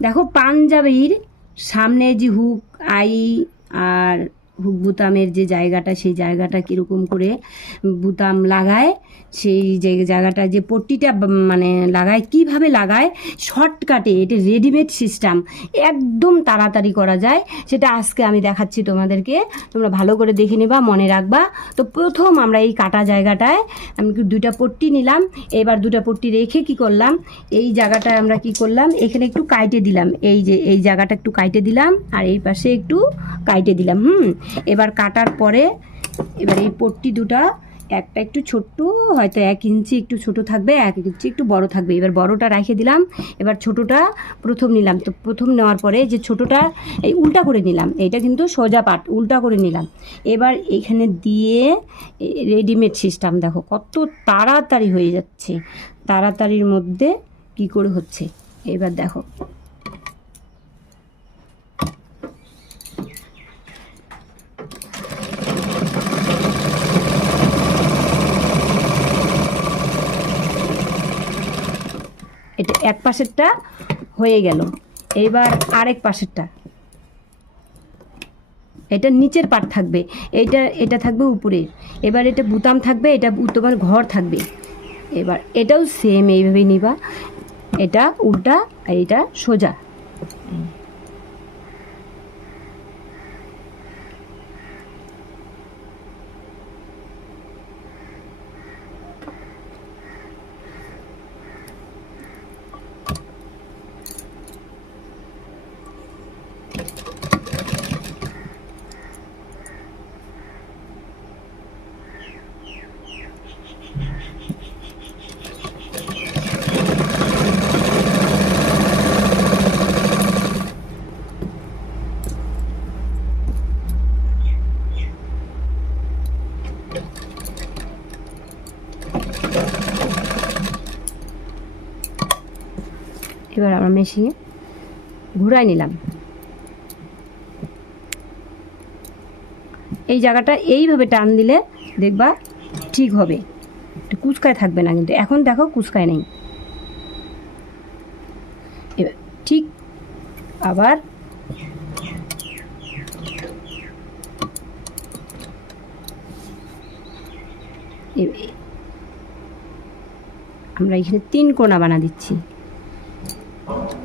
দেখো পাঞ্জাবির সামনে যে হুক আই আর বুতামের যে জায়গাটা, সেই জায়গাটা কীরকম করে বুতাম লাগায়, সেই যে জায়গাটা যে পট্টিটা মানে লাগায়, কীভাবে লাগায়? শর্টকাটে, এটা রেডিমেড সিস্টেম একদম তাড়াতাড়ি করা যায়। সেটা আজকে আমি দেখাচ্ছি তোমাদেরকে। তোমরা ভালো করে দেখে নেবা, মনে রাখবা। তো প্রথম আমরা এই কাটা জায়গাটায় আমি কি দুইটা পট্টি নিলাম। এবার দুটা পট্টি রেখে কি করলাম? এই জায়গাটায় আমরা কি করলাম? এখানে একটু কাইটে দিলাম। এই যে, এই জায়গাটা একটু কাইটে দিলাম। আর এই পাশে একটু কাইটে দিলাম। হুম? এবার কাটার পরে এবার এই পট্টি দুটা একটা একটু ছোট্ট, হয়তো এক ইঞ্চি একটু ছোট থাকবে, এক ইঞ্চি একটু বড় থাকবে। এবার বড়টা রেখে দিলাম। এবার ছোটটা প্রথম নিলাম। তো প্রথম নেওয়ার পরে যে ছোটটা, এই উল্টা করে নিলাম। এটা কিন্তু সোজা পাট, উল্টা করে নিলাম। এবার এখানে দিয়ে রেডিমেড সিস্টেম দেখো, কত তাড়াতাড়ি হয়ে যাচ্ছে। তাড়াতাড়ির মধ্যে কি করে হচ্ছে? এবার দেখো। এটা এক পাশেরটা হয়ে গেল। এবার আরেক পাশেরটা। এটা নিচের পাট থাকবে। এটা এটা থাকবে উপরের। এবার এটা বুতাম থাকবে, এটা তোমার ঘর থাকবে। এবার এটাও সেম এইভাবে নিবা। এটা উল্টা আর এটা সোজা। এবার আমরা মেশিনে ঘুরাই নিলাম। এই জায়গাটা এইভাবে টান দিলে দেখবা ঠিক হবে। একটু কুচকায় থাকবে না কিন্তু। এখন দেখো কুচকায় নেই। এবার ঠিক আবার আমরা এখানে তিন কোনা বানা দিচ্ছি। 好